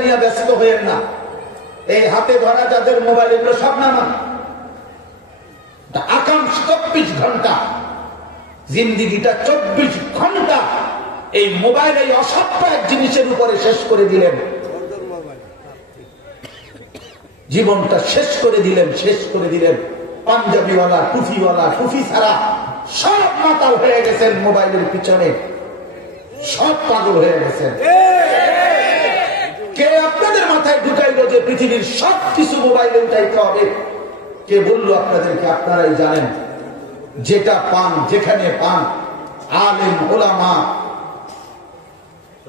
নিয়ে ব্যস্ত হয়েন না। এই হাতে ধরা যাদের মোবাইল, এগুলো সব নামান। আকাম 24 ঘন্টা, জিন্দিগিটা 24 ঘন্টা এই মোবাইল, এই অসভ্য এক জিনিসের উপরে শেষ করে দিলেন। জীবনটা শেষ করে দিলেন, শেষ করে দিলেন। পাঞ্জাবিওয়ালা, টুফিওয়ালা, টুফি ছাড়া সব মাতাল হয়ে গেছেন মোবাইলের পিছনে, সব পাগল হয়ে গেছেন। কে আপনাদের মাথায় ঢুকাইলো যে পৃথিবীর সব কিছু মোবাইলে উঠাইতে হবে? কে বললো আপনাদেরকে? আপনারাই জানেন। যেটা পান, যেখানে পান, আলেম, ওলামা,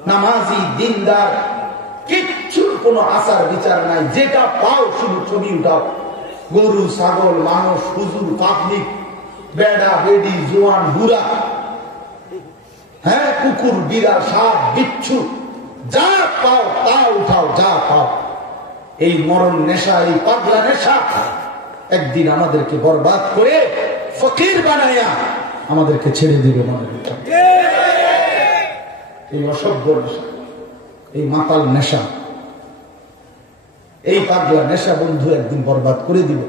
নামাজি, দিনদার, কিচ্ছুর কোনো আচার বিচার নাই। যেটা পাও শুধু ছবি উঠাও। গরু, ছাগল, মানুষ, হুজুর, পাবলিক, বেড়া, বেডি, জোয়ান, বুড়া, হ্যাঁ, কুকুর, বিড়াল, সাপ, বিচ্ছু, যা পাও তা উঠাও, যা পাও। এই মরণ নেশা, এই পাগলা নেশা একদিন আমাদেরকে বরবাদ করে ফকির বানায়া আমাদেরকে ছেড়ে দিবে। মনে রাখবেন, এই অসভ্য নেশা, এই মাতাল নেশা, এই পাগলা নেশা বন্ধু একদিন বরবাদ করে দিবে।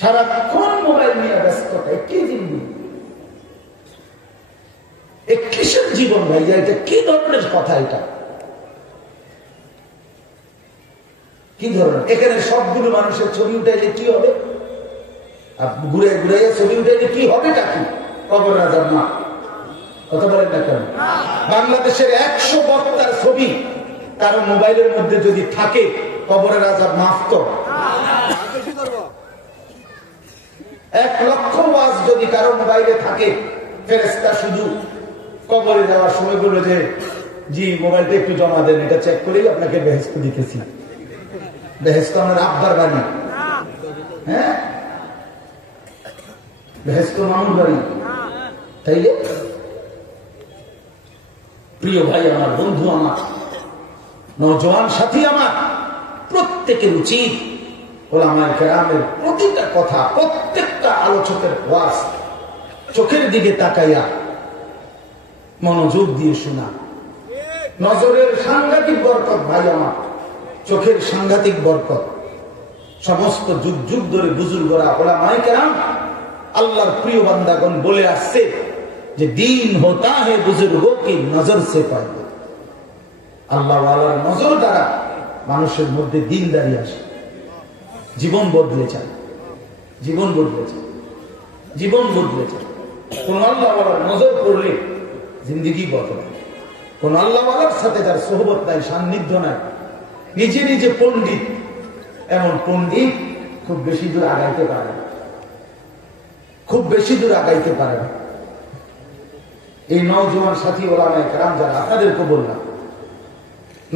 সারাক্ষণ মোবাইল নিয়ে ব্যস্ততা, কি জিনিস, কিসের জীবন ভাইয়া? এটা কি ধরনের কথা? এটা কি ধরনের? এখানে সবগুলো মানুষের ছবি উঠাইলে কি হবে? ঘুরে ঘুরে ছবি উঠাইলে কি হবে? কি কবর রাজার মা, কথা বলেন না কেন? বাংলাদেশের 100 বক্তার ছবি কারো মোবাইলের মধ্যে যদি থাকে, কবরের রাজার মাফ তো। 1 লক্ষ ওয়াজ যদি কারো মোবাইলে থাকে, ফেরেশতা শুধু কবরে যাওয়ার সময় বললো যে জি মোবাইলটা একটু জমা দেন, এটা চেক করেই আপনাকে বেহেশত দিতেছি। বেহেশত আমার আব্বার বাড়ি, হ্যাঁ, বেহেশত মামুর বাড়ি। তাইলে প্রিয় ভাই আমার, বন্ধু আমার, নওজোয়ান সাথী আমার, প্রত্যেকের উচিত ওলামায়ে কেরামের প্রতিটা কথা, প্রত্যেকটা আলোচকের ওয়াজ চোখের দিকে তাকাইয়া মনোযোগ দিয়ে শোনা। নজরের সাংঘাতিক বরকত ভাই আমার, চোখের সাংঘাতিক বরকত। সমস্ত যুগ যুগ ধরে বুজুর্গরা, ওলামায়ে কেরাম, আল্লাহর প্রিয় বান্দাগণ বলে আসছে যে দিন হোতা হে বুজুর্গোं की নজর সে পায়দা। আল্লাহ ওয়ালার নজর দ্বারা মানুষের মধ্যে দিনদারি আসে, জীবন বদলে যায়, জীবন বদলে যায়, জীবন বদলে যায়। কোন আল্লাহ ওয়ালার নজর পড়লে জিন্দিগি বদলে। কোন আল্লাহ ওয়ালার সাথে যার সোহবত নাই, সান্নিধ্য নাই, নিজে নিজে পণ্ডিত, এমন পণ্ডিত খুব বেশি দূর আগাইতে পারে না, খুব বেশি দূর আগাইতে পারে না। এই নওজোয়ান সাথী ওলামায়ে কেরাম যারা, আপনাদেরকে বললাম,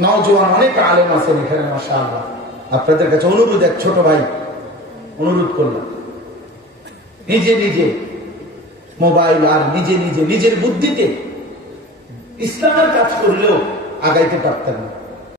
নওজোয়ান অনেক আলেম আছেন এখানে মাশাআল্লাহ। আপনাদের কাছে অনুরোধ, এক ছোট ভাই অনুরোধ করলাম, নিজে নিজে মোবাইল আর নিজে নিজে নিজের বুদ্ধিতে ইসলামের কাজ করলেও আগাইতে পারতেন না।